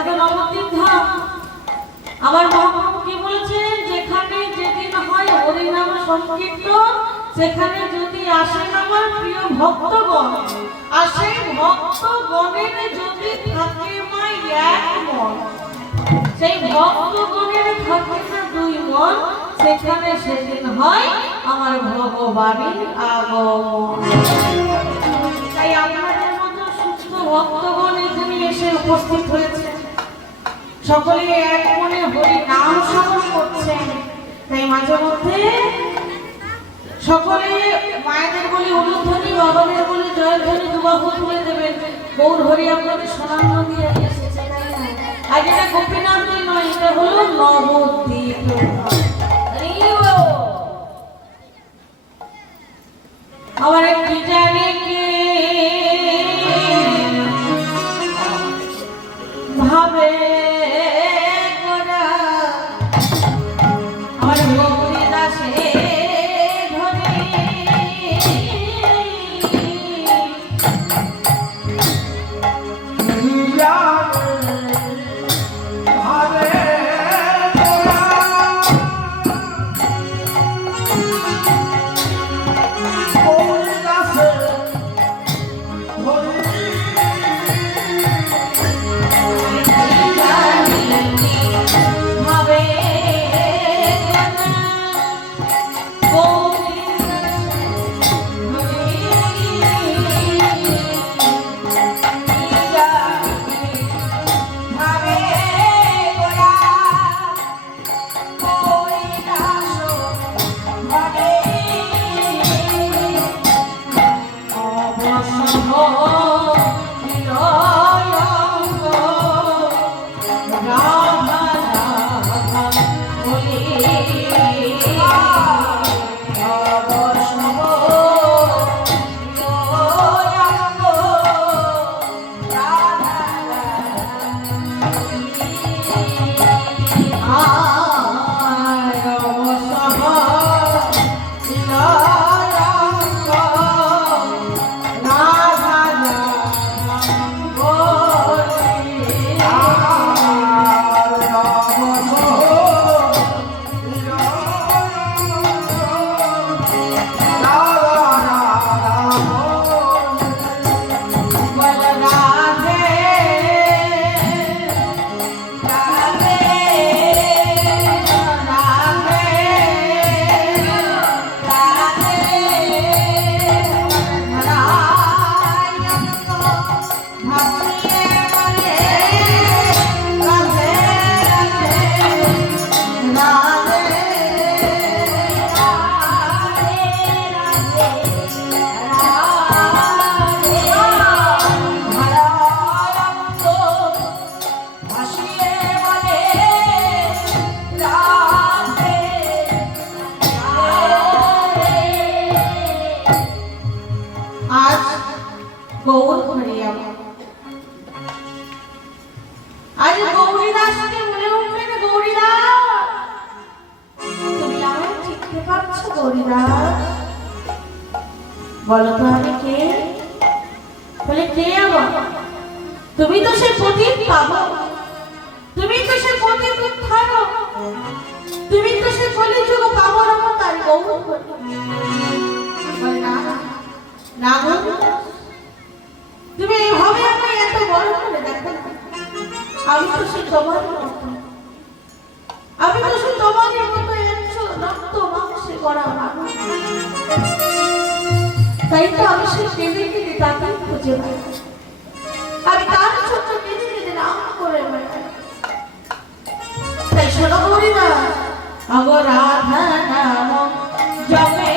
এটা তো নবদ্বীপ ধাম। আমার মহাপ্রভু কি বলেছেন, যেখানে যেদিন হয় হরিনাম সংকীর্তন সেখানে যদি আসেন আমার প্রিয় ভক্তগণ, আর সেই ভক্তগণের যদি থাকে মাই এক মন, সেই ভক্তগণের থাকে না দুই মন, সেখানে সেদিন হয় আমার ভগবানের আগমন। তাই আপনাদের মতো সুস্থ ভক্তগণ এখানে এসে উপস্থিত হয়েছে, সকলে এক মনে হরি নাম শ্রবণ করছেন। তাই মাঝে মধ্যে সকলে মায়েদের বলি অনুধ্বনি, বাবাদের বলি জয়ধ্বনি দুবাহু তুলে দেবেন। গৌর হরি আপনাদের স্বনাম দিয়ে এসেছে, তাই না? আজ এটা গোপীনাথ নয়, এটা হলো নবদ্বীপ। আবার কি জানি কে ভাবে বলো তো আমি কে? বলে কে আবার? তুমি তো সে পতিত পাবো, তুমি তো সে পতিত উদ্ধার, তুমি তো সে কলিযুগ পাবো তার গৌর। বলে না না গো, তুমি এইভাবে আমায় এত বড় করে দেখো, আমি তো সে তোমার মতো, আমি তো সে তোমাদের মতো একশো রক্ত মাংসে করা মানুষ। তাই তো আমি সে কেঁদে কেঁদে তাকে খুঁজে পাই, আমি তার ছোট্ট কেঁদে কেঁদে নাম করে বেড়াই। তাই শোনো হরিদা, আগর রাধা নাম জপে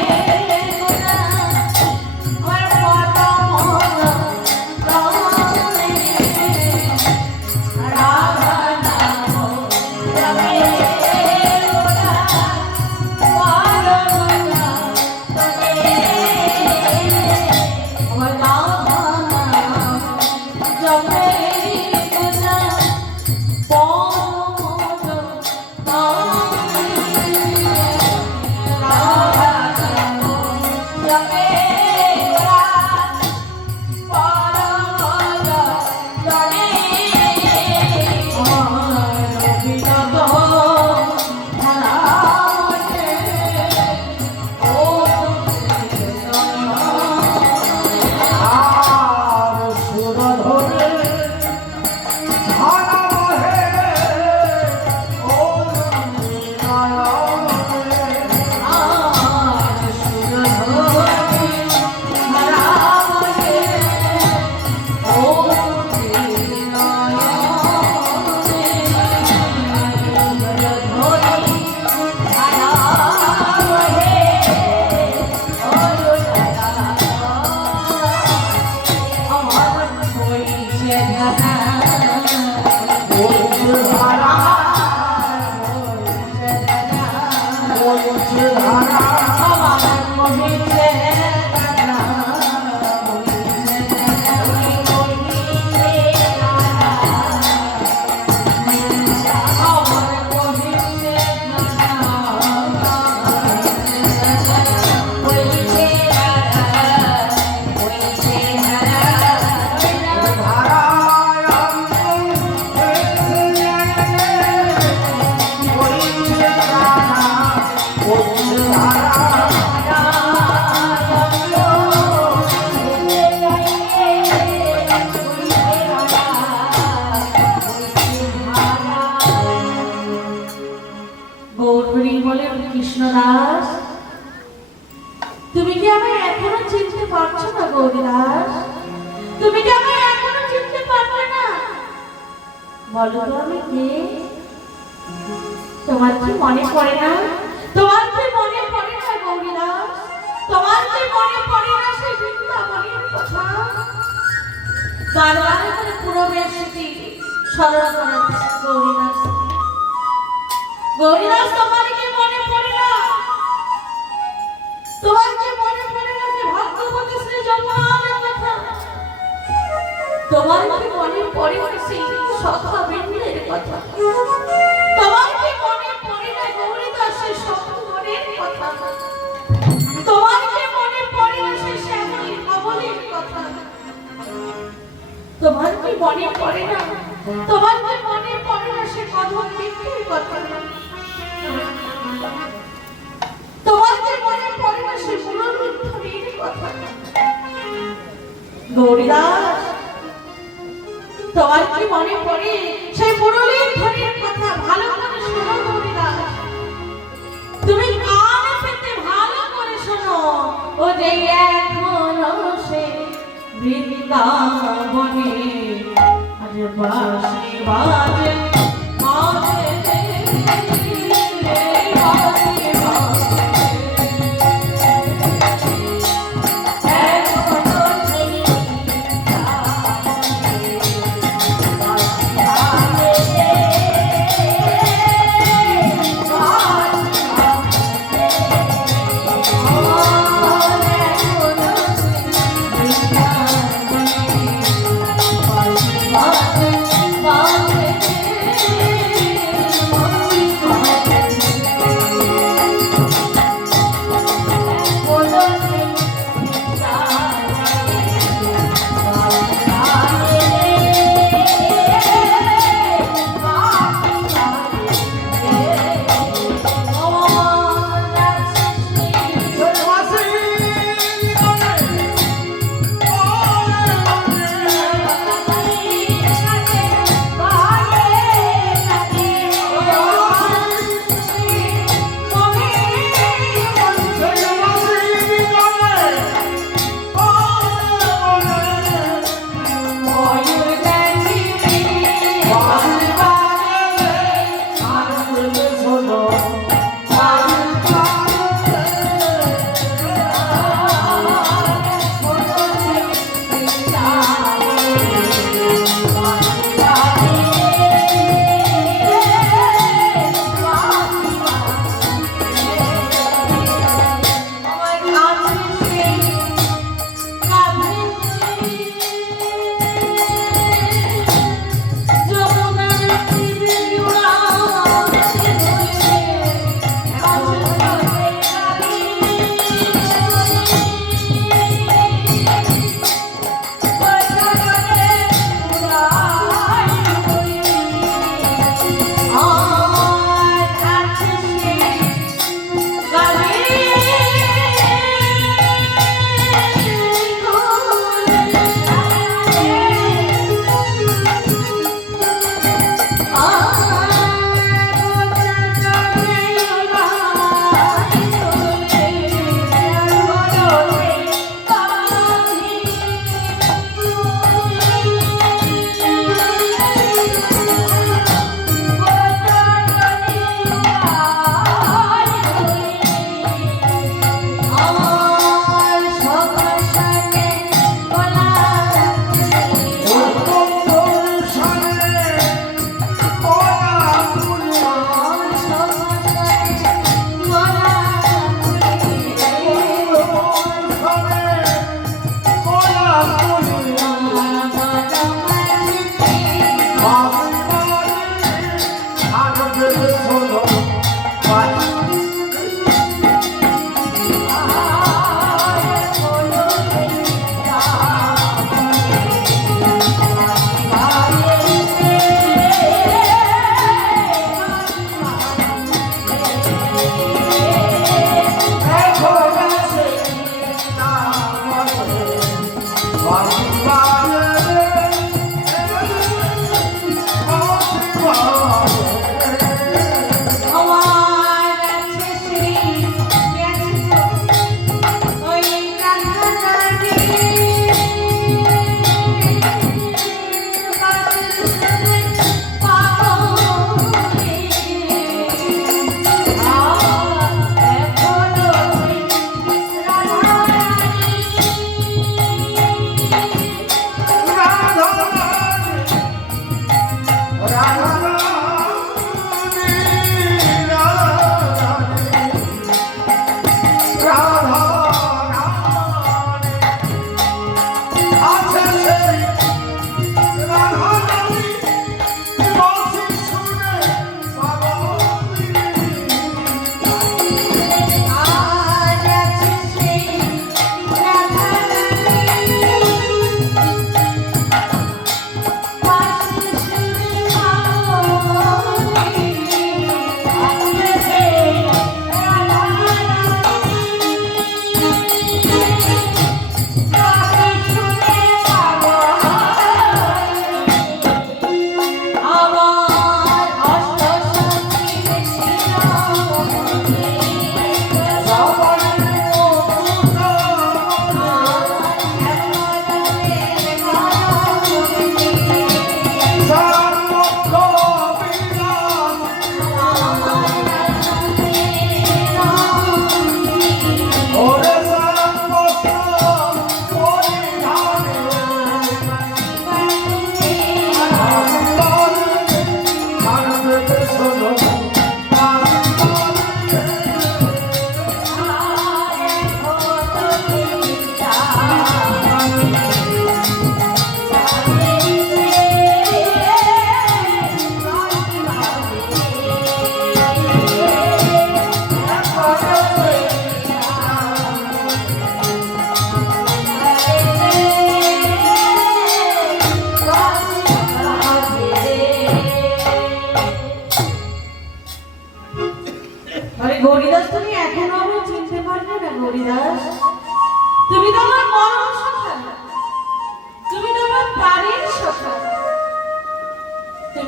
কৃষ্ণদাস, তুমি কি আমায় এখনো চিনতে পারছো না গৌরীদাস? তুমি কি আমায় এখনো চিনতে পারবে না? বলো তো আমি কে? তোমার কি মনে পড়ে না? তোমার কি মনে পড়ে না গৌরীদাস? তোমার কি মনে পড়ে না সেই বৃন্দাবনের কথা? বারবার করে পুরবের স্মৃতি স্মরণ করা গৌরীদাস। গৌরীদাস, তোমার কি মনে পড়ে না? তোমার কি মনে পড়ে না যে ভাগ্যবতী শ্রী জন্মানের কথা? তোমার কি মনে পড়ে না সেই সখা বৃন্দের কথা? তোমার কি মনে পড়ে না গৌরীদাসের সপ্তমনের কথা? তোমার কি মনে পড়ে না সেই শ্যামলী কমলের কথা? তোমার কি মনে পড়ে না? তোমার কি মনে পড়ে না সে কদম বৃক্ষের কথা? তোমার কি মনে পড়ে না সে পুনরুত্থানের কথা? গৌরীদাস, তোমার কি মনে পড়ে সেই পুনরুত্থানের কথা? ভালো করে শোনো গৌরীদাস, তুমি কান পেতে ভালো করে শোনো। ও যে এখনো সে বৃন্দাবনে আজ বাঁশি বাজে বাজে বাজে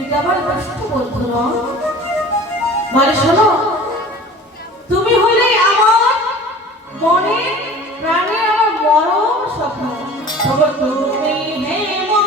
এটা আবার দুষ্ট বলতো না। মানে শোনো, তুমি হলে আমার মনে প্রাণে আমার মরম স্বপ্ন। তবে তুমি হে মন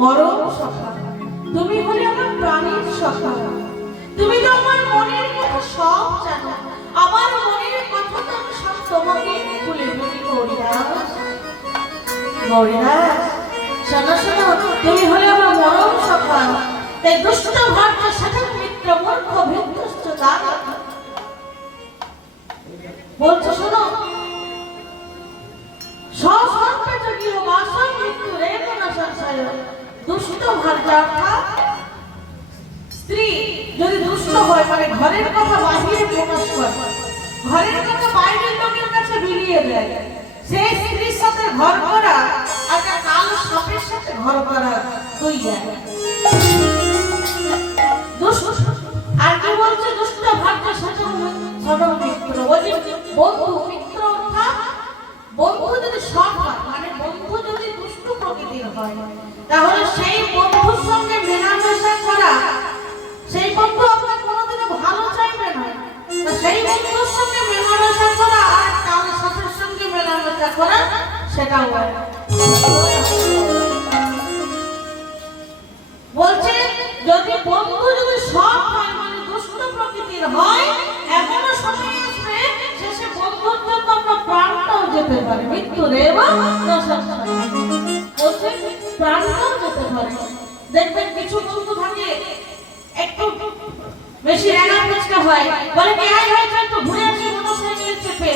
মরম সখা, তুমি হলে আমার প্রাণের সখা। তুমি তো আমার মনের কথা সব জানো, আমার মনের কথা তো আমি সব তোমাকে খুলে বলি। গৌরীরাজ, গৌরীরাজ, শোনো শোনো, তুমি হলে আমার মরম সখা। তাই দুষ্ট ভাগ্যের সাথে মিত্র মূর্খ বিধ্বস্ত দাদা বলছো, শোনো, সসর্পে যোগীর বাসন মৃত্যু রেখো না সংসারে। দুষ্ট ভাগ্য অর্থাৎ স্ত্রী যদি দুষ্ট হয়, মানে ঘরের কথা বাহিরে প্রকাশ করে, ঘরের কথা বাইরের লোকের কাছে বিলিয়ে দেয়, সেই স্ত্রীর সাথে ঘর করা একটা কালো সাপের সাথে ঘর করা দুই যায়। আর কি বলছে, দুষ্ট ভাগ্যের সাথে সদম মিত্র। বন্ধু মিত্র অর্থাৎ বন্ধু যদি সৎ হয়, মানে বন্ধু যদি দুষ্ট প্রকৃতির হয়, তাহলে সেই বন্ধুর সঙ্গে মেলামেশা করা, সেই বন্ধু আপনার কোনোদিনও ভালো চাইবে না। সেই বন্ধুর সঙ্গে মেলামেশা করা আর কারোর সাথের সঙ্গে মেলামেশা করা, সেটাও হয়। প্রাণটাও যেতে পারে। দেখবেন কিছু বন্ধু থাকে একটু বেশি রাগা ফুচকা হয়, বলে কি আই ভাই চল তো ঘুরে আসি মোটরসাইকেলে চেপে।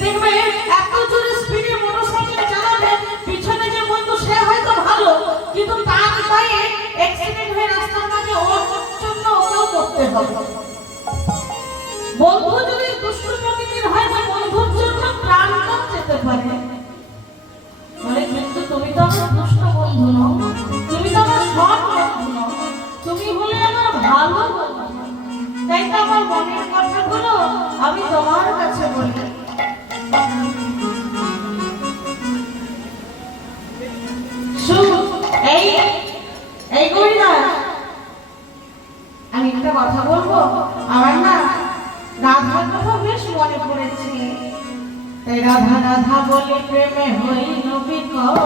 দেখবে এত জোরে স্পিডে মোটরসাইকেল চালাবে, পিছনে যে বন্ধু সে হয়তো ভালো, কিন্তু তার পায়ে অ্যাক্সিডেন্ট হয়ে রাস্তার মাঝে ওর জন্য ওকেও করতে হবে। বন্ধু যদি দুষ্ট প্রকৃতির হয়, তো বন্ধুর জন্য প্রাণটাও যেতে পারে। বলে কিন্তু তুমি তো আমার দুষ্ট বন্ধু নও, তুমি তো আমার সৎ বন্ধু নও, তুমি হলে আমার ভালো বন্ধু। তাই তো আমার মনের কথাগুলো আমি তোমার কাছে বলি। এই গরিদা, আমি একটা কথা বলবো। আমার না রাধার কথা বেশ মনে পড়েছে, তাই রাধা রাধা বলে প্রেমে হইল বিকল।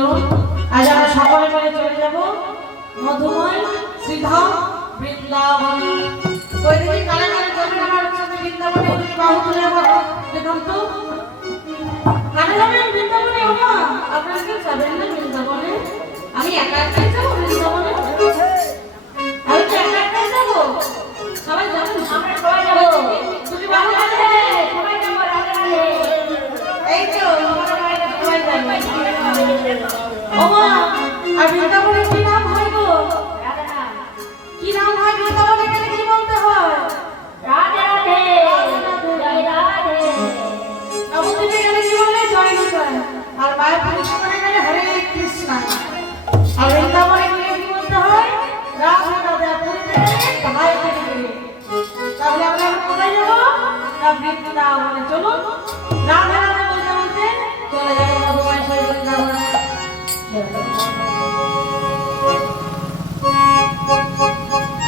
চলুন আজ আমরা সকলে মিলে চলে যাব মধুময় শ্রীধাম বৃন্দাবন। ওই দিকে কালে কালে যাবেন আমার সাথে বৃন্দাবনে, ওদিকে বাহু তুলে আমার দেখুন তো কালে যাবেন বৃন্দাবনে। ওমা আপনারা কেউ যাবেন না বৃন্দাবনে? আমি একা একাই যাবো বৃন্দাবনে? আমি কি একা একাই যাবো? সবাই যাবেন? আমরা সবাই যাবো। তুমি বাহু তুলে সবাই যাবো রাধে রাধে। এই তো আমরা সবাই যাবো। ওমা আর বৃন্দাবনে কি নাম হয় গো? কি নাম হয় বৃন্দাবনে গেলে কি বলতে হয়? রাধে রাধে জয় রাধে। নবদ্বীপে গেলে কি বলে? জয় জয়। আর মায়াপুরে গেলে হরে কৃষ্ণ। আর বৃন্দাবনে গেলে কি বলতে হয়? রাধে রাধে। পুরীতে গেলে ভাই থেকে গেলে। তাহলে আমরা কোথায় যাবো? না বৃন্দাবনে। চলুন রাধে রাধে বলতে বলতে চলে যাবো মধুময় সেই বৃন্দাবনে।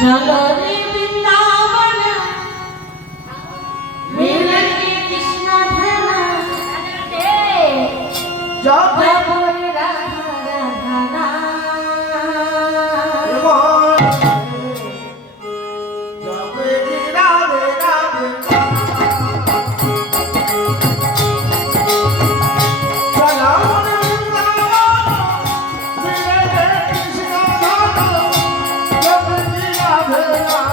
চলো রে বৃন্দাবন মিলে কৃষ্ণ ধ্যান জপ রে রাধা রাধা Radhe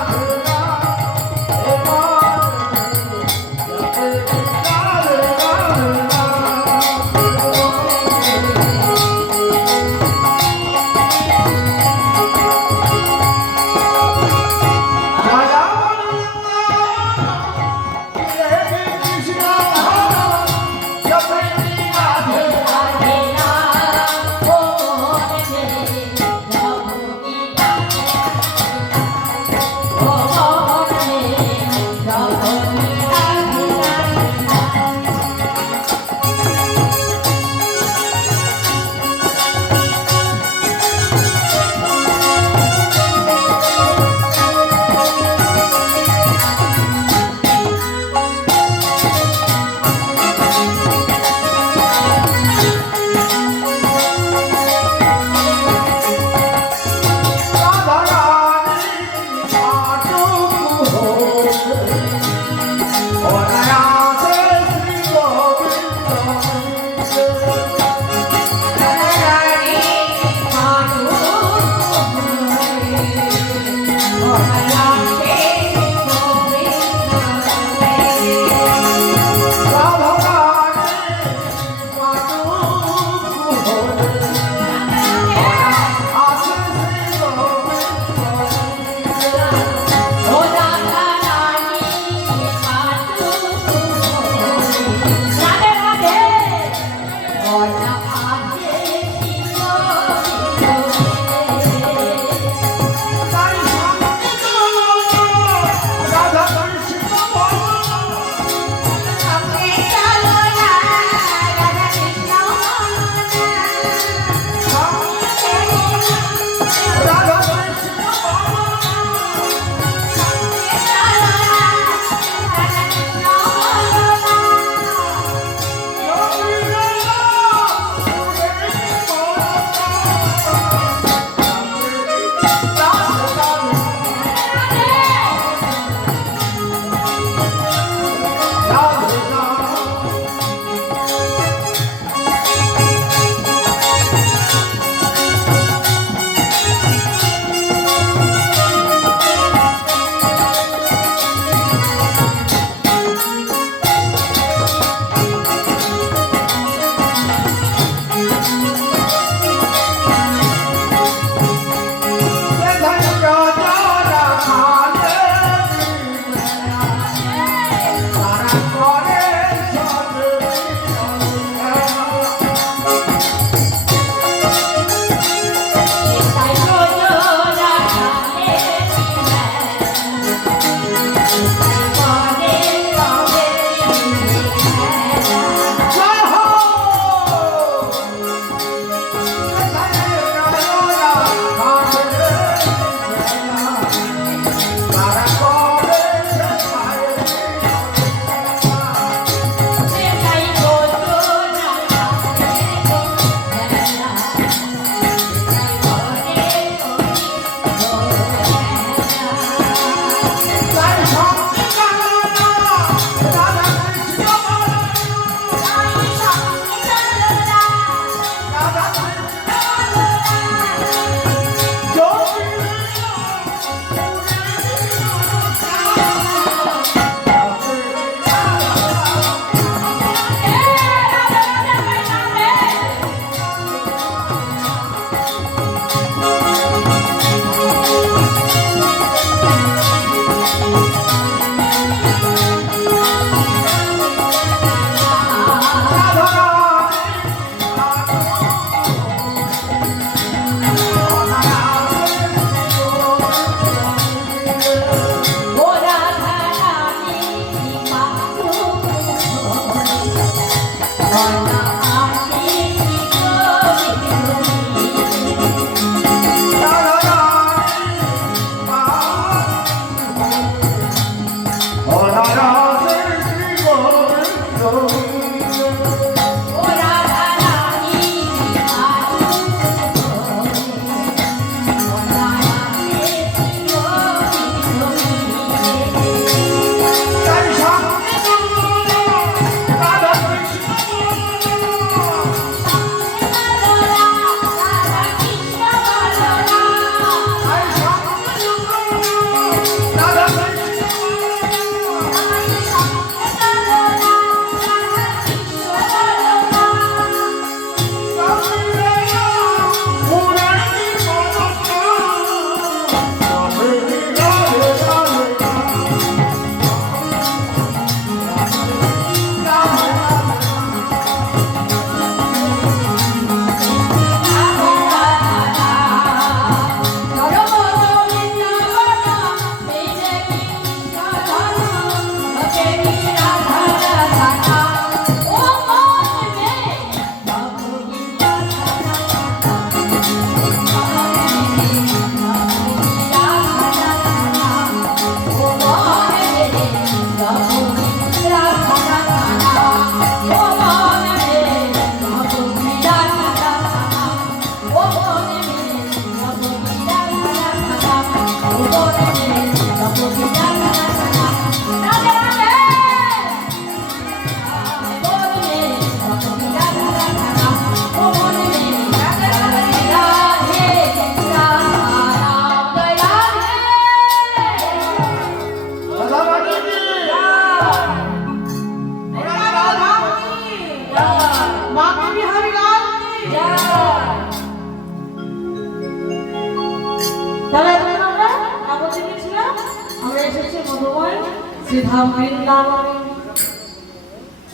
শ্রীধাম বৃন্দাবনে।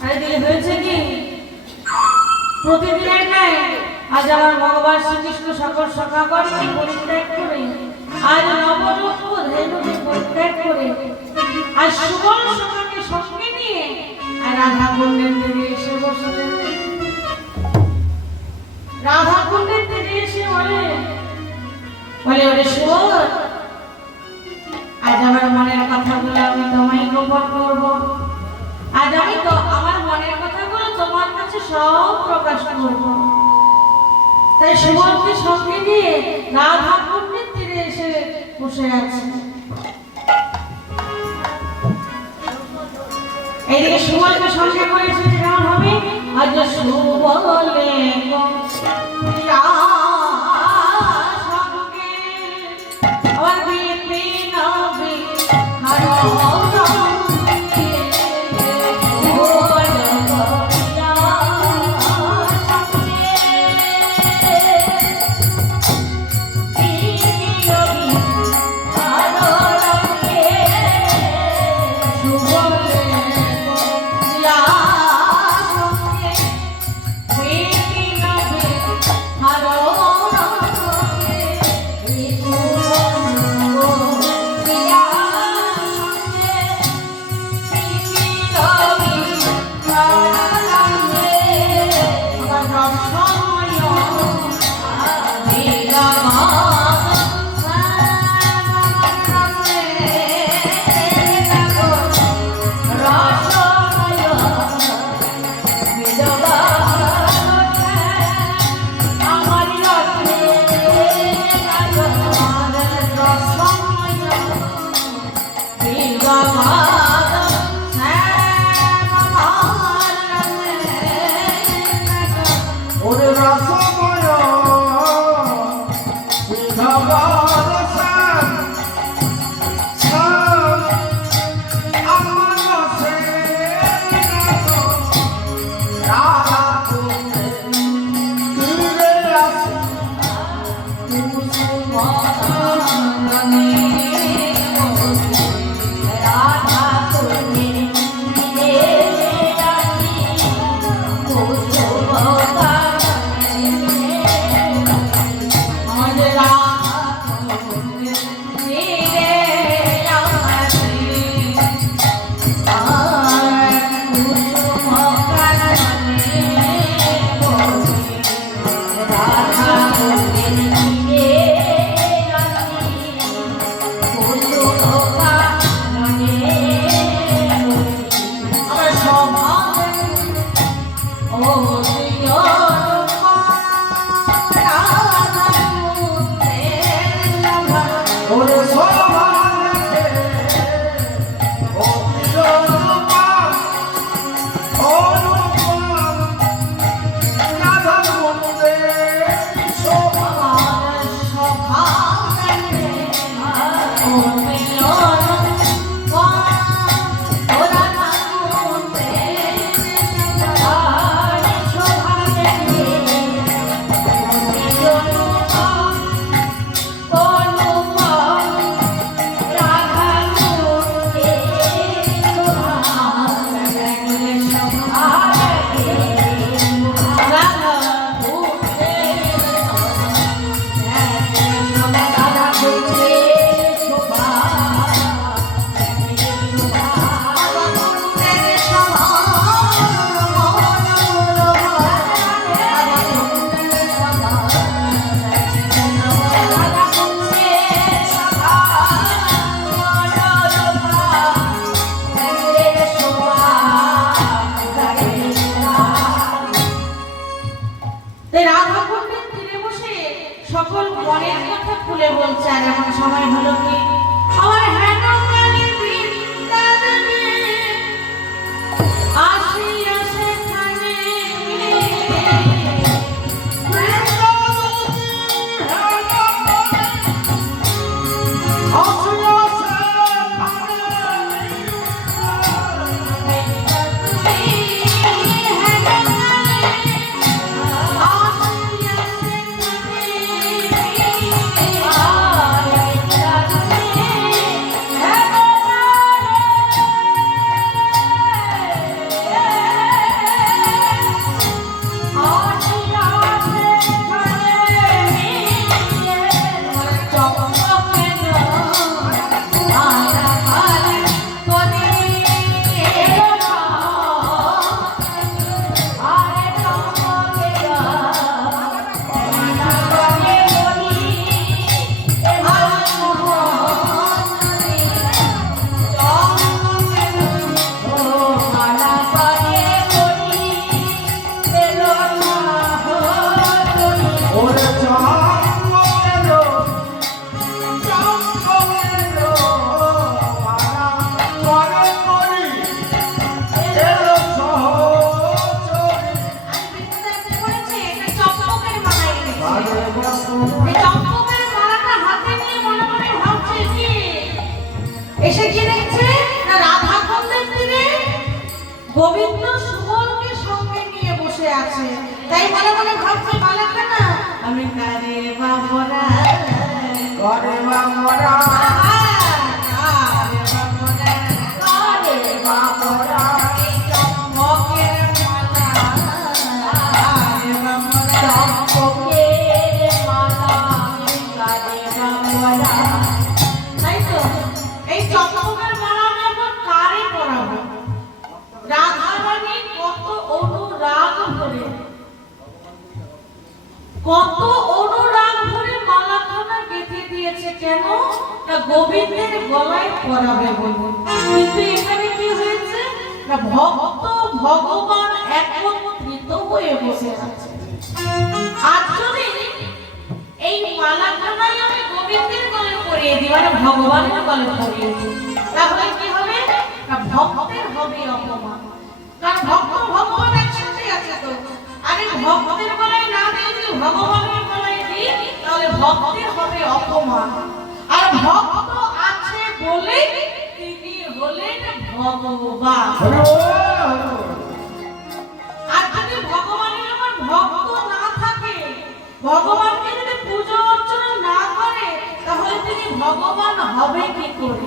আরে দিলে হয়েছে কি প্রতিদিনের ন্যায় আজ আমার ভগবান শ্রীকৃষ্ণ সকল সখাগণকে পরিত্যাগ করে আজ নবলক্ষ ধেনুকে পরিত্যাগ করে আজ সুবল সখাকে সঙ্গে নিয়ে আর রাধা কুণ্ডের তীরে এসে বসলেন। রাধা কুণ্ডের তীরে এসে বলে ওরে সুবল, আজ আমার মনের কথাগুলো আমি তোমায় গোপন করব। আজ আমি তো আমার মনের কথাগুলো তোমার কাছে সব প্রকাশ করব। তাই সুবলকে সঙ্গে নিয়ে রাধা কুণ্ডের তীরে এসে বসে আছে। এইদিকে সুবলকে সঙ্গে করে এসেছে কেমন হবে? আজ সুবলে আমার বিপিন সকল মনের কথা খুলে বলছে। আর এমন সময় হলো কি আমার হেনকালে বৃন্দাবনে আসিয়া সেখানে এসে কি দেখছে না রাধা কুণ্ডের তীরে গোবিন্দ সুবলকে সঙ্গে নিয়ে বসে আছে। তাই মনে মনে ভাবছে বালকটা না আমি কারে বাবরা করে বাবরা কত অনুরাগ ভরে মালাখানা গেঁথে দিয়েছে কেন না গোবিন্দের গলায় পরাবে বলে। কিন্তু এখানে কি হয়েছে না ভক্ত ভগবান একত্রিত হয়ে বসে আছে। আজ যদি এই মালাখানাই আমি গোবিন্দের গলায় পরিয়ে দিই মানে ভগবানের গলায় পরিয়ে দিই তাহলে কি হবে না ভক্তের হবে অপমান। কারণ ভক্ত ভগবান একসাথে আছে তো আরে ভক্তের গলায় না দিয়ে যদি ভগবানের গলায় দিই তাহলে ভক্তের হবে অপমান। আর ভক্ত আছে বলে তিনি হলেন ভগবান। আর যদি ভগবানের আমার ভক্ত না থাকে ভগবানকে যদি পূজা অর্চনা না করে তাহলে তিনি ভগবান হবে কি করে?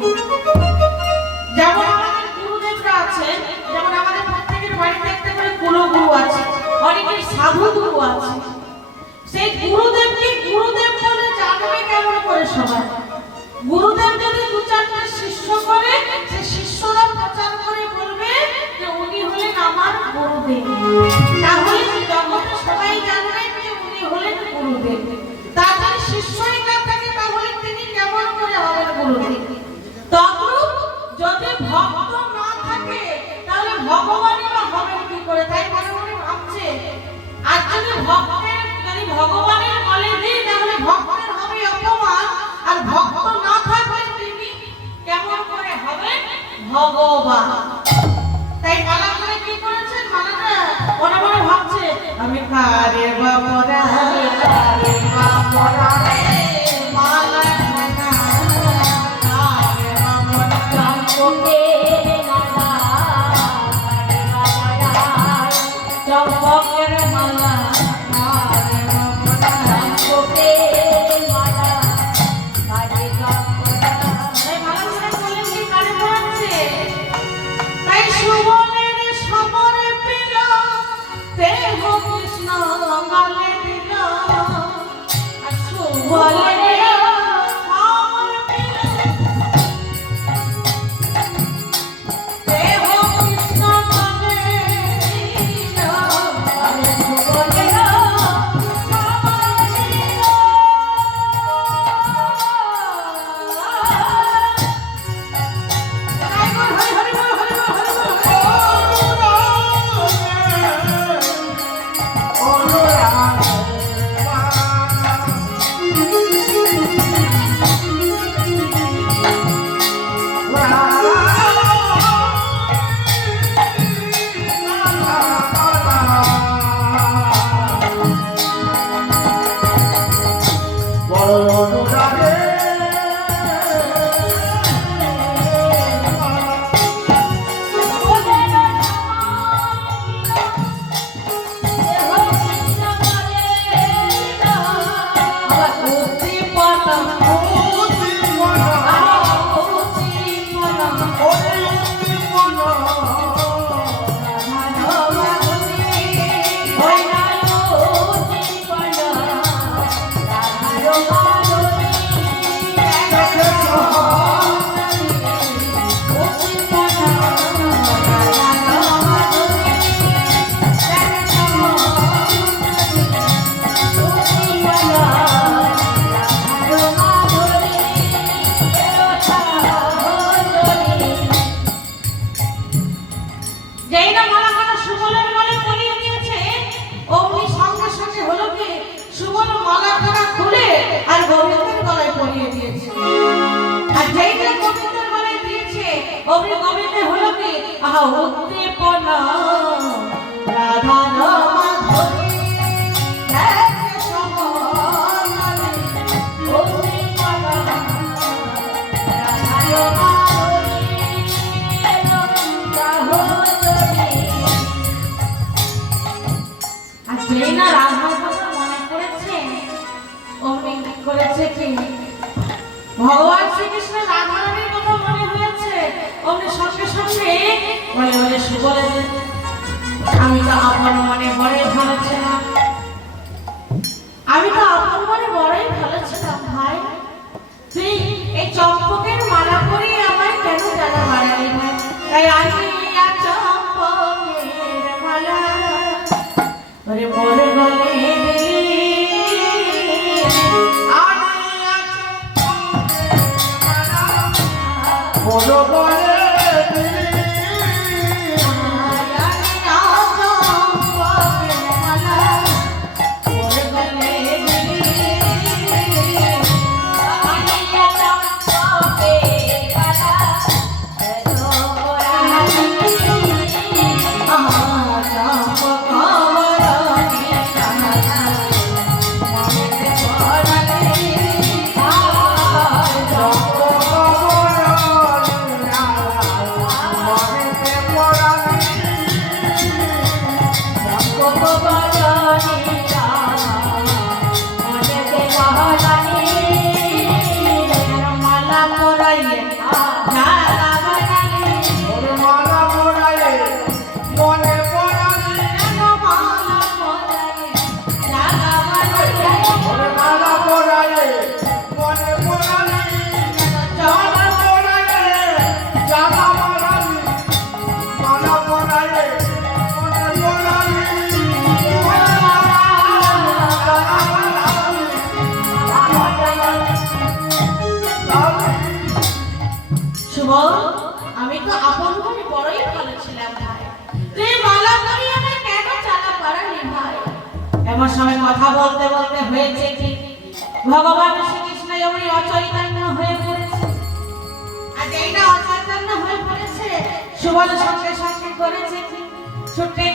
যেমন আমাদের গুরুদেবরা আছেন, যেমন আমাদের প্রত্যেকের বাড়িতে একটা করে কুলগুরু আছে, অনেকের সাধু গুরু আছে। সেই গুরুদেবকে গুরুদেব বলে জানবে কেমন করে সবাই? গুরুদেব যদি দু চারটা শিষ্য করে সে শিষ্যরা প্রচার করে বলবে যে উনি হলেন আমার গুরুদেব, তাহলে জগতে সবাই জানবে যে উনি হলেন গুরুদেব। তার যদি শিষ্যই না থাকে তাহলে তিনি কেমন করে হবেন গুরুদেব? তখন যদি ভক্ত না থাকে তাহলে ভগবানই বা হবেন কি করে? তাই মনে মনে ভাবছে আর যদি ভগবানের বলে দিই তাহলে ভক্তের হবে অপমান। আর ভক্ত না থাকলে তিনি কেমন করে হবেন ভগবান। তাই মালা করে কি করেছেন মালাটা মনে মনে ভাবছে আমি কারে বাবরা কারে বাবরা মালা খানা কারে বাবরা চম্পকে মালা কারে বাবরা চম্পকের মালা কারে বাবরা চম্পকে মালা কারে বাবরা। তাই মালা করে বলেন কি কারে পড়াচ্ছে? তাই সুবলের সমরে পেল দেহ কৃষ্ণ গালে দিল আর সুবলের সমর পেল দেহ কৃষ্ণ গালে দিল আর সুবলের সমর দিল। হরি হরি বল হরি বল হরি বল। যেই না মালাখানা সুবলের গলায় পরিয়ে দিয়েছে অমনি সঙ্গে সঙ্গে হলো কি সুবল মালা অমনি কবিতে হলো কি আহা উদ্দীপনা রাধার মাধুরী দেখে সমনালে উদ্দীপনা রাধার মাধুরী সহচরী। আর যেই না রাধার কথা মনে করেছে অমনি কি করেছে কি ভগবান শ্রীকৃষ্ণ রাধা রানীর কথা মনে হয়েছে অমনি সঙ্গে সঙ্গে বলে বলে বলে আমি তো আপনার মনে বড়ই ভালো ছিলাম, আমি তো আপনার মনে বড়ই ভালো ছিলাম ভাই, তুই এই চম্পকের মালা পরিয়ে আমায় কেন জানা বাড়ালি ভাই, তাই আমি আর চম্পকের মালা ওরে মোর গলে বলো বলে আমি তো আপন মনে বড়ই ভালো ছিলাম ভাই, তুই মালা পরিয়ে আমায় কেন চালা পারালি ভাই। এমন সময় কথা বলতে বলতে হয়েছে কি ভগবান শ্রীকৃষ্ণ এমনি অচৈতন্য হয়ে পড়েছে, আর যেইটা অচৈতন্য হয়ে পড়েছে সুবল সঙ্গে সঙ্গে করেছে কি ছুটে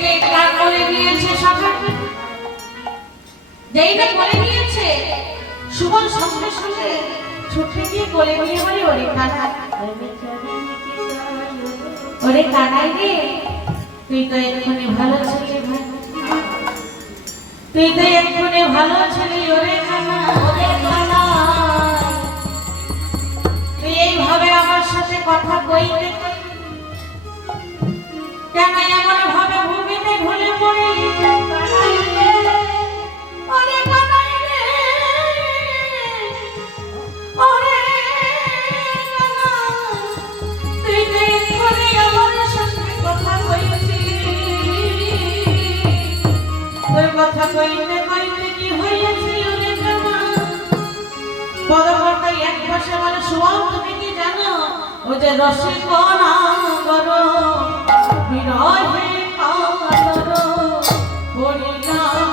গিয়ে কার কোলে গিয়েছে সকালে, যেইটা কোলে গিয়েছে সুবল সঙ্গে সঙ্গে ছুটে গিয়ে কোলে নিয়ে বলে ওরে কানাই, ওরে কানাই রে তুই তো এক্ষুনি ভালো ছিলি ভাই, তুই তো এক্ষুনি ভালো ছিলি ওরে কানাই, ওরে কানাই তুই এইভাবে আমার সাথে কথা কইতে কেন এমন ভাবে ভূমিতে ঢলে পড়লি কানাই রে, ওরে কানাই রে, ওরে তুই তো এক্ষুনি আমার সাথে কথা কইছিলি, তোর কথা কইতে কইতে কি হইয়াছিল রে কানাই। পদকর্তাই এক ভাষা বলে সুবল তুমি কি জানো ও যে রসিকনা করো বিরহে কাতর হরিনাম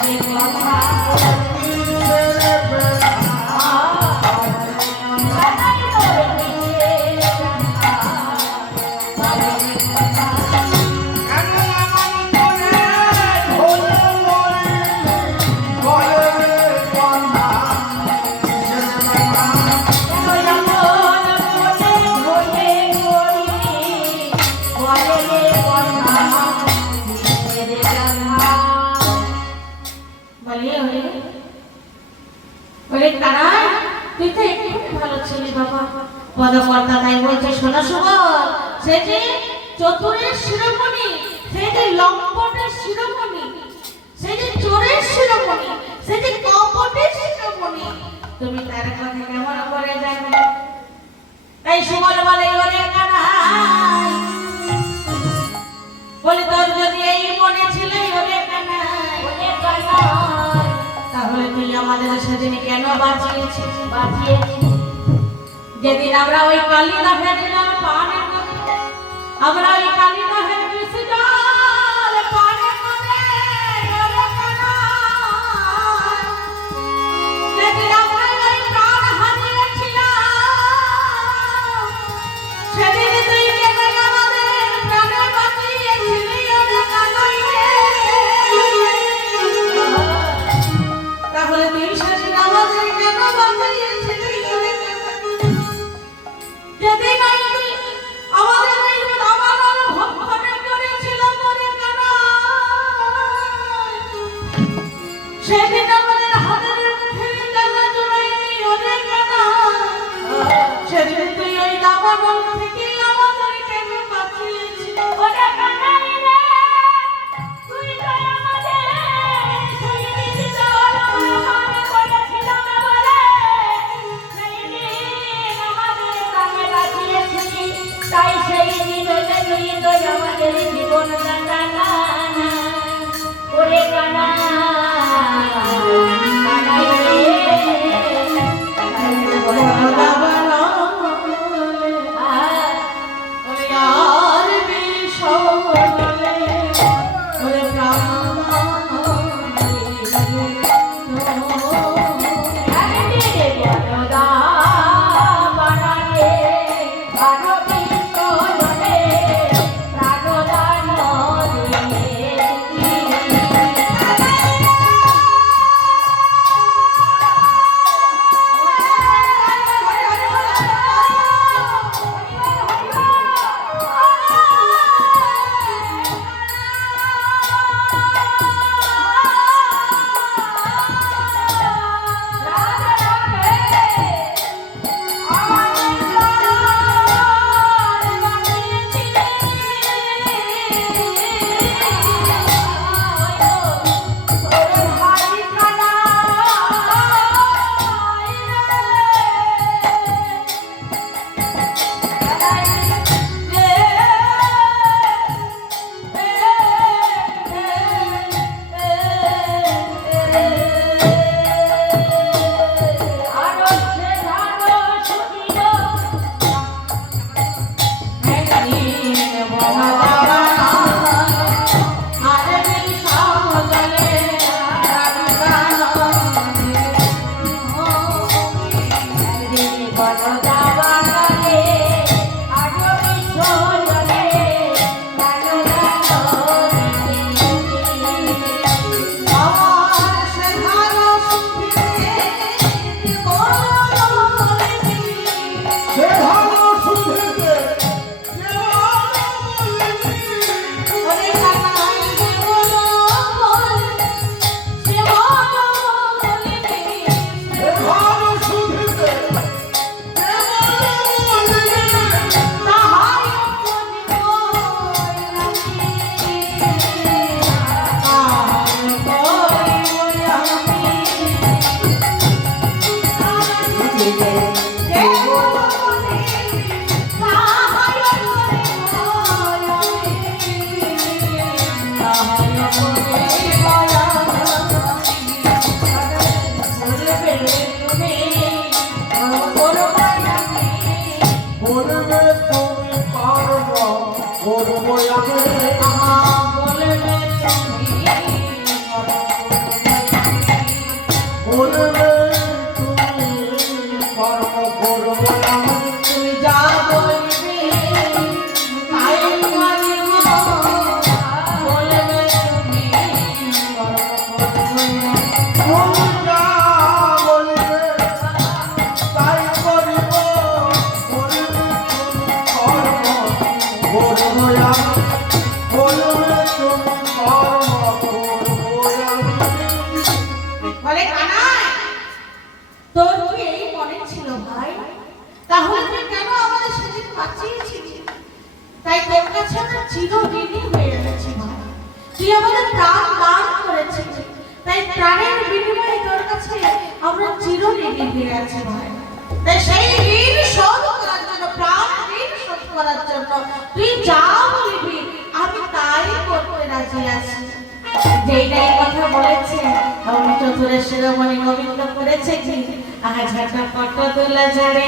রে কথা পদকর্তা তাই বলছে শোনা সুবল সে যে চতুরের শিরোমণি সে যে লম্পটের শিরোমণি সে যে চোরের শিরোমণি সে যে কপটের শিরোমণি তুমি তার কথা কেমন করে জানো তাই সুবল বলে ওরে কানাই বলে তোর যদি এই মনে ছিল ওরে কানাই তাহলে তুই আমাদের সেদিন কেন বাঁচিয়েছিস যেদিন আমরা ওই কালিদা ফেরিলাম পানে আমরা ওই কালিদা ফেরিছি জল পানে করে যেদিন আমরা ওই প্রাণ হারিয়েছিলাম সেদিন তুই কেন আমাদের প্রাণ বাঁচিয়েছিলি ওরে কানাই তাহলে তুই সেদিন আমাদের কেন বাঁচিয়েছিলি যেদিন আমাদের এই দাবানল ভক্ষণে করেছিল মরে কানাই সেদিন আমাদের হাতের মুখে জানা জড়াইনি ওরে কানাই সেদিন তুই ওই দাবানল থেকে আমাদের কেন বাঁচিয়েছিস ওরে কানাই রে তুই তো আমাদের সেই দিন তোর মনে পড়েছিল না বলে সেই দিন আমাদের প্রাণে বাঁচিয়েছিলি তাই সেই দিন হইলে তুই তো আমাদের জীবন দানা ওরে কানা বলবে তুমি কর্ম করবো আমি তুমি যা বলবে তাই করিব বলবে তুমি তুমি যা বলবে তাই করিব বলবে তুমি কর্ম করবো আমি বলবে তুমি কর্ম করবো আমি বলে কানাই তোর কি এই মনে ছিল ভাই তাহলে তুই কেন আমাদের সেদিন বাঁচিয়েছিলি তাই তোর কাছে আমরা চিরঋণী হয়ে গেছি ভাই তুই আমাদের প্রাণ দান করেছিস তাই প্রাণের বিনিময়ে তোর কাছে আমরা চিরঋণী হয়ে আছি ভাই তাই সেই ঋণ শোধ করার জন্য প্রাণ ঋণ শোধ করার জন্য তুই যা বলবি আমি তাই করতে রাজি আছি যেইটাই কথা বলেছে আমি চতুরের শিরোমণি গোবিন্দ করেছে কি আহা ঝাঁটা পট তোলা ঝাড়ে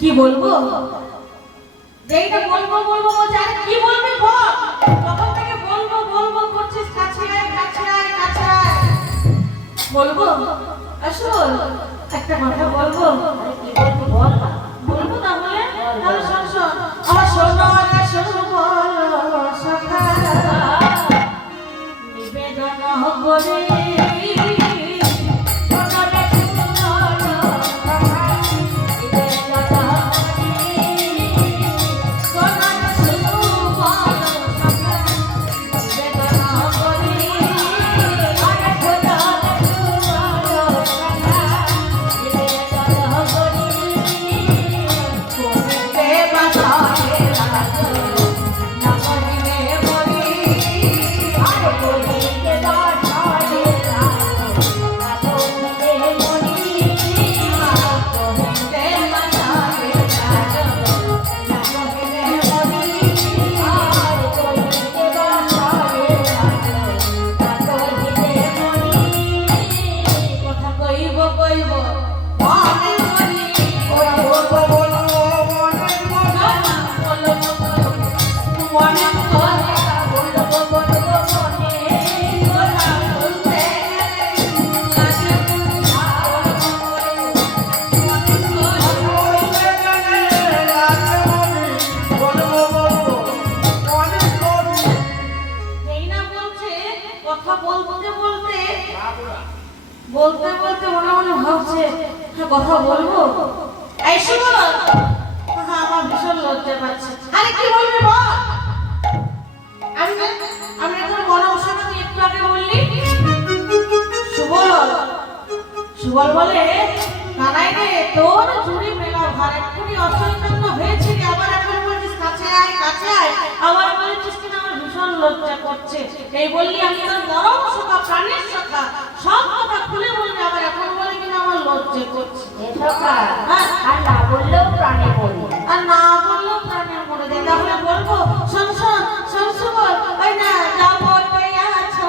কি বলবো যেইটা বলবো বলবো বলছে আরে কি বলবি বল তখন থেকে বলবো বলবো করছিস কাছে আয় কাছে আয় কাছে আয় বলবো আসল একটা কথা বলবো কি বলবি বল বলবো তাহলে তাহলে শোন শোন আমার শোনো রে শোনো বলো সখা নিবেদন করে বলতে বলতে মনে মনে ভাবছে কথা বলবো এই শুনো আমার ভীষণ লজ্জা পাচ্ছে আরে কি বলবি বল আমি এখন মনে ওষুধ একটু আগে বললি সুবল সুবল বলে কানাই রে তোর চুরি মেলা ভার এক্ষুনি অচৈতন্য হয়েছিল আবার এখন বলছিস কাছে আয় আবার বলছিস কিনা আমার ভীষণ লজ্জা করছে এই বললি আমি তোর নরম সখা প্রাণের সখা সব কথা খুলে বলবি আবার এখন বলে কিনা আমার লজ্জা করছে আর না বললেও প্রাণে বলি আর না বললেও প্রাণে মরে যায় তাহলে বলবো শোন শোন শোন সুবল ওই না যা বলতে আছো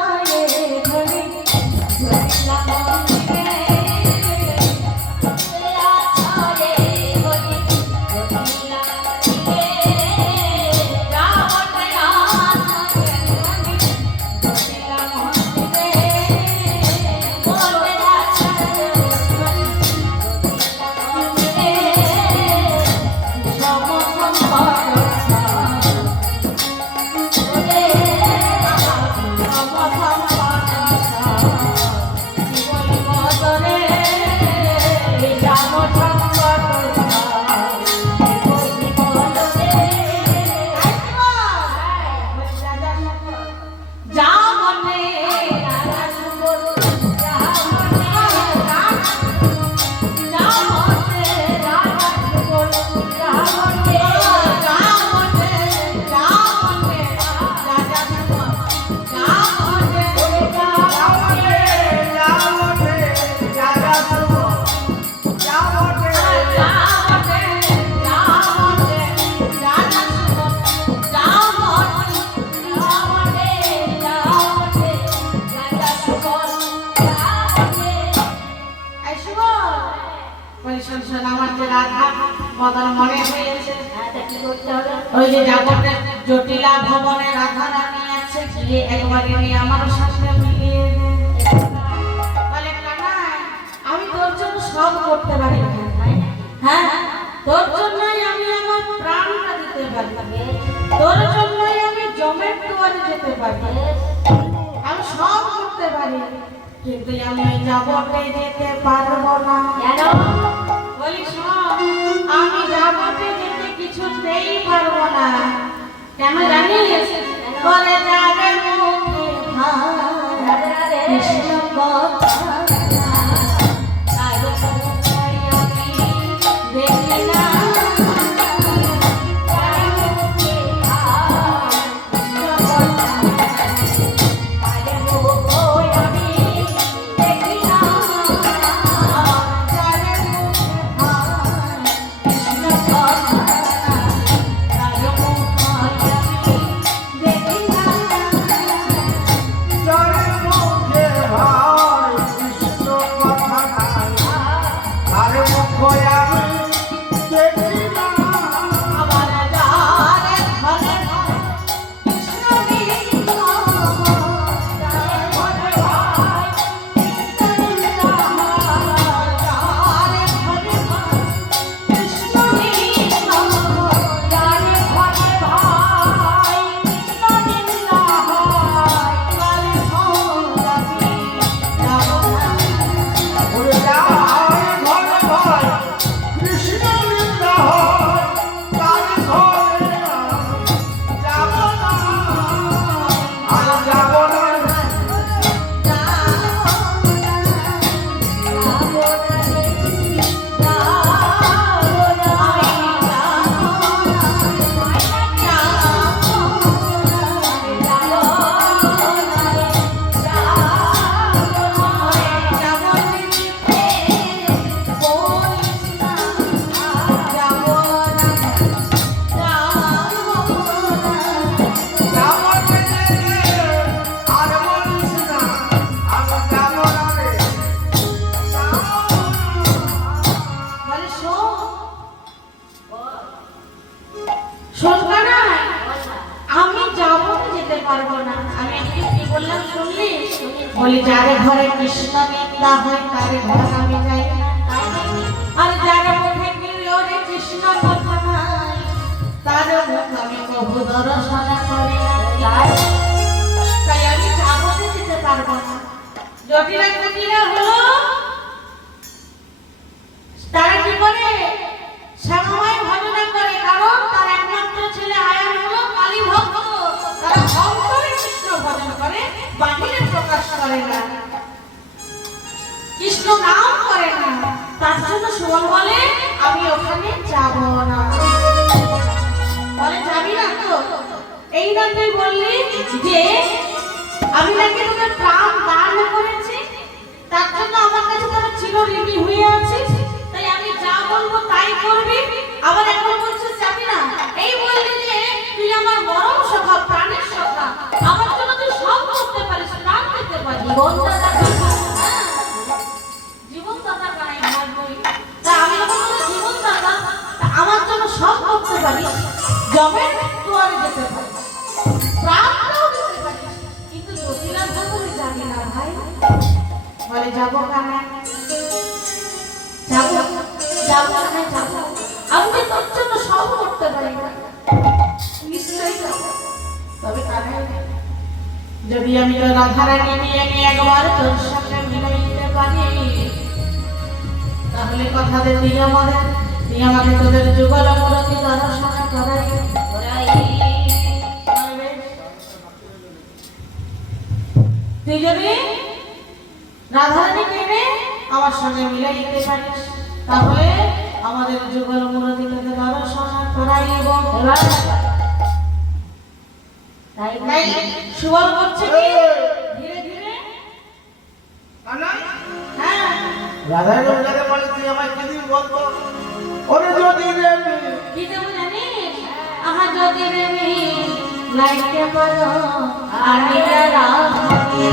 মদন মনে হয়েছে হ্যাঁ, তা কি করতে হবে? ওই যে যাবতের জটিলা ভবনে রাধা রানী আছে গিয়ে একবারে নিয়ে আমার সাথে মিলিয়ে দে। বলে কানাই আমি তোর জন্য সব করতে পারি হ্যাঁ তোর জন্যই আমি আমার প্রাণটা দিতে পারি তোর জন্যই আমি জমের দুয়ারে যেতে পারি আমি সব করতে পারি কিন্তু আমি যাবতে যেতে পারবো না কেন? বলি শোন আমি যাবতে যেতে কিছুতেই পারবো না কেন জানিস বলে যাবে মুখে ভাই কৃষ্ণ কথা তাই তোমায় আমি দেখি না যার মুখে ভাই কৃষ্ণ কথা নাই, তার মুখ আমি দেখি না। আমার যারে ঘরে কৃষ্ণ বিন্দু যারে ঘরে ভাই কৃষ্ণ যারে ঘরে কৃষ্ণ বিন্দু যারে ঘরে ভাই কৃষ্ণ বিন্দু কালে ভোলাবি যাব না ওরে যার ঘরে ভাই কৃষ্ণ নিন্দা হয়, তার ঘরে আমি যাব না। আমি যাব না। যাব যেতে আর বলিস না, আমি যাব না রে। বলে শোন আমি যাবো যেতে পারবো না আমি একটু কি বললাম শুনলি বলি যারে ঘরে কৃষ্ণ নিন্দা হয় তারে ঘরে আমি যাই না আর যার মুখে গিয়ে কৃষ্ণ কথা নাই তার মুখ আমি কবু দর্শন করি না তাই আমি যাবো যেতে পারবো না জটিলা কুটিলা হলো তারা কি করে শ্যামাময় ভজনা করে কারণ তার একমাত্র ছেলে আয়ান হলো কালী ভক্ত তারা অন্তরে কৃষ্ণ ভজন করে বাহিরে প্রকাশ করে না কৃষ্ণ নাম করে না তার জন্য সুবল বলে আমি ওখানে যাব না বলে যাবি না তো এই না তুই বললি যে আমি নাকি তোকে প্রাণ দান করেছি তার জন্য আমার কাছে তোরা চিরঋণী হয়ে আছিস তাই আমি যা বলবো তাই করবি আবার এখন বলছিস যাবি না এই বললি যে তুই আমার মরম সখা প্রাণের সখা আমার জন্য তুই সব করতে পারিস প্রাণ দিতে পারিস জীবন দাতা গায়ে ভাববই তা আমি যখন বলি জীবন দাতা তা আমার জন্য সব করতে পারিস জমের দুয়ারে যেতে পারিস প্রাণটাও দিতে পারিস কিন্তু জটিলা ভাবে যাবি না ভাই বলে যাবো কানে যাবো যাবো কানে যাবো আমি তোর জন্য সব করতে পারি না নিশ্চয়ই যাবো তবে কানে যদি আমি তো রাধারানী নিয়ে একবার তোর সাথে মিলাই দিতে পারি তাহলে কথা দে তুই আমাকে তোদের যুগল মূরতি দর্শন করাই তুই যদি রাধারানী কিনে আমার সঙ্গে মিলাই দিতে পারিস তাহলে আমাদের যুগল মূরতি তোকে দর্শন করাইব তাই সুবল করছে কি ধীরে ধীরে কানাই, হ্যাঁ রাধার লোকটাকে বলে তুই আমায় কি দিবি বলতো? ওরে যদি রে কি দেবো জানিস আহা যদি রে লাইতে পারো আমি যারা আমি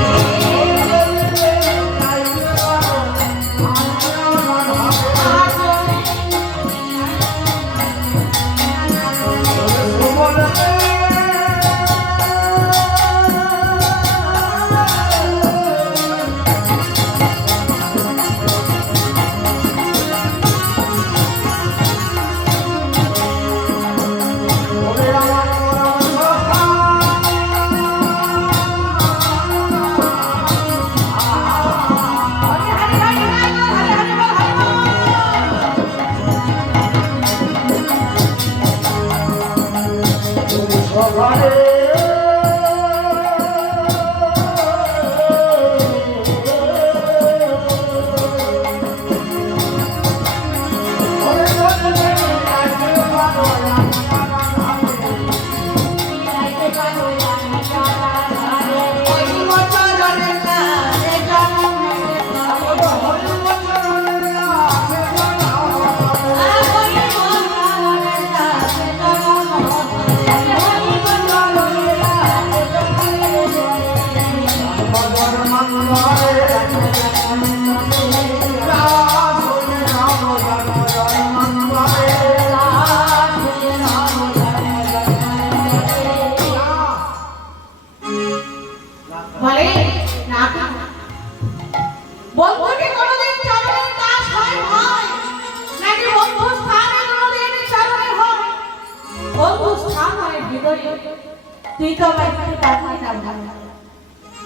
তুই তো আমায় দিতে পারবি না ভাই,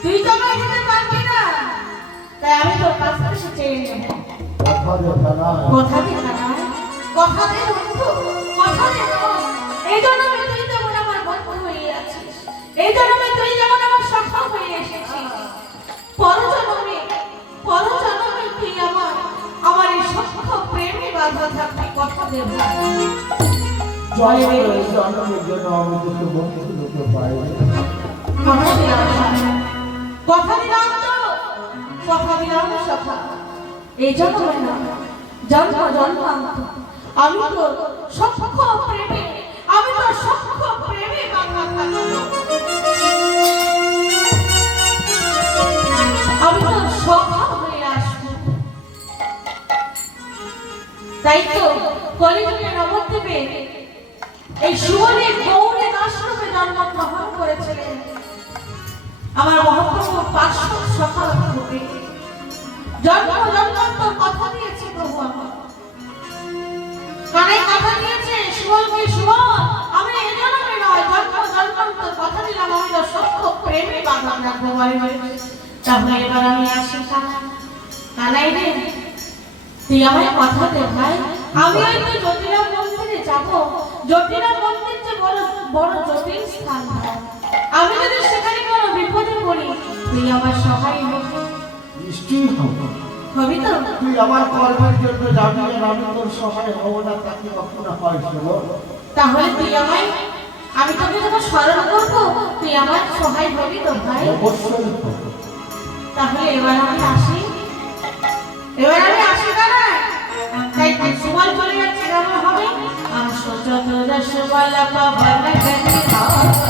তুই তো আমায় দিতে পারবি না, তাই আমি তোর কাছ থেকে চেয়ে নেব। কথা দে কানাই, কথা দে কানাই, কথা দে বন্ধু, কথা দে। এই জন্মে তুই যেমন আমার বন্ধু হয়ে আছিস, এই জন্মে তুই যেমন আমার সখা হয়ে এসেছিস, পরজন্মে তুই আমার এই সখ্য প্রেমে বাধা থাকবি। কথা দে ভাই। জন্মের জন্য আমি তোকে বন্ধু হতে পারি। কথা দিলাম ভাই, কথা দিলাম তো, কথা দিলাম সখা। এই জন্মে না, জন্মান্ত আমি তো সখ্য প্রেমে, আমি তো সখ্য প্রেমে বাধা থাকবো। আমি তো সখা হয়ে আসবো। তাই তো কলিযুগে নবদ্বীপে এই সুবর্ণের গৌরী আশ্রমে জন্মগ্রহণ করেছিলেন আমার মহাপ্রভু পার্শ্ব সখা রূপে। জন্মান্তর কথা দিয়েছে প্রভু আমার, কানাই কথা দিয়েছে সুবলকে সুবল, আমি এই জন্মে নয় জন্মান্তর কথা দিলাম আমি তো সখ্য প্রেমে বাধা রাখবো। তাহলে এবার আমি আসি কানাই রে, তুই আমায় কথা দে ভাই। আমি হয়তো জটিলা মন্দিরে যাবো, জটিলা মন্দির যে বড় বড় জটিল স্থান ভাই। আমি যদি সেখানে কোনো বিপদে পড়ি তুই আমার সহায় হবি। নিশ্চয়ই হবো। হবি তো? তুই আমার কর্মের জন্য যাবি আর আমি তোর সহায় হব না, তাকে কখনো হয় শোনো। তাহলে তুই আমায়, আমি তোকে যখন স্মরণ করবো তুই আমার সহায় হবি তো ভাই? অবশ্যই হবো। তাহলে এবার আমি আসি, এবার আমি আসি কানাই। তাই তুই সুবল চলে যাচ্ছে কেমন হবে? আমি সোচ তোর সুবল পাবন গতি হয়,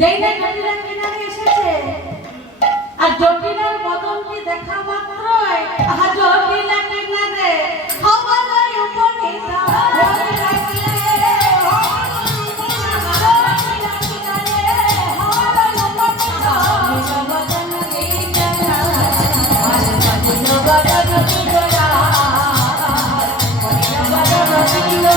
যেই না জটিলার কিনারে এসেছে আর জটিলার বদলকে দেখা মাত্রই আহা জটিলা কিনারে হওয়ালাই উপরে জটিলা কিনারে হওয়ালাই উপরে বদন দিনা আর বদন বদন দিনা বদন দিনা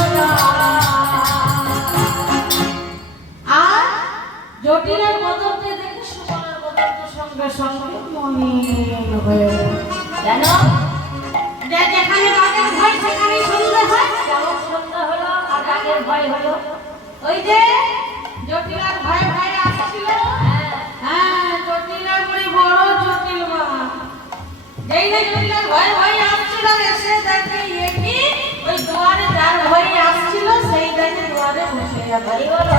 জটিলের বদলতে দেখে সুমনের বদলতে সঙ্গে সঙ্গে মলিন হয়ে গেল। কেন? যে যেখানে বাঘের ভয় সেখানেই সন্ধ্যা হয়। কেমন সন্ধ্যা হলো আর কাকের ভয় হলো? ওই যে জটিলার ভয়ে ভয়ে আসছিল, হ্যাঁ জটিলার বড় জটিল মা যেই না জটিলার ভয়ে ভয়ে আসছিল, এসে দেখে কি ওই দুয়ারে যার ভয়ে আসছিল সেই দেখে দুয়ারে বসে যাবে। বলি বলো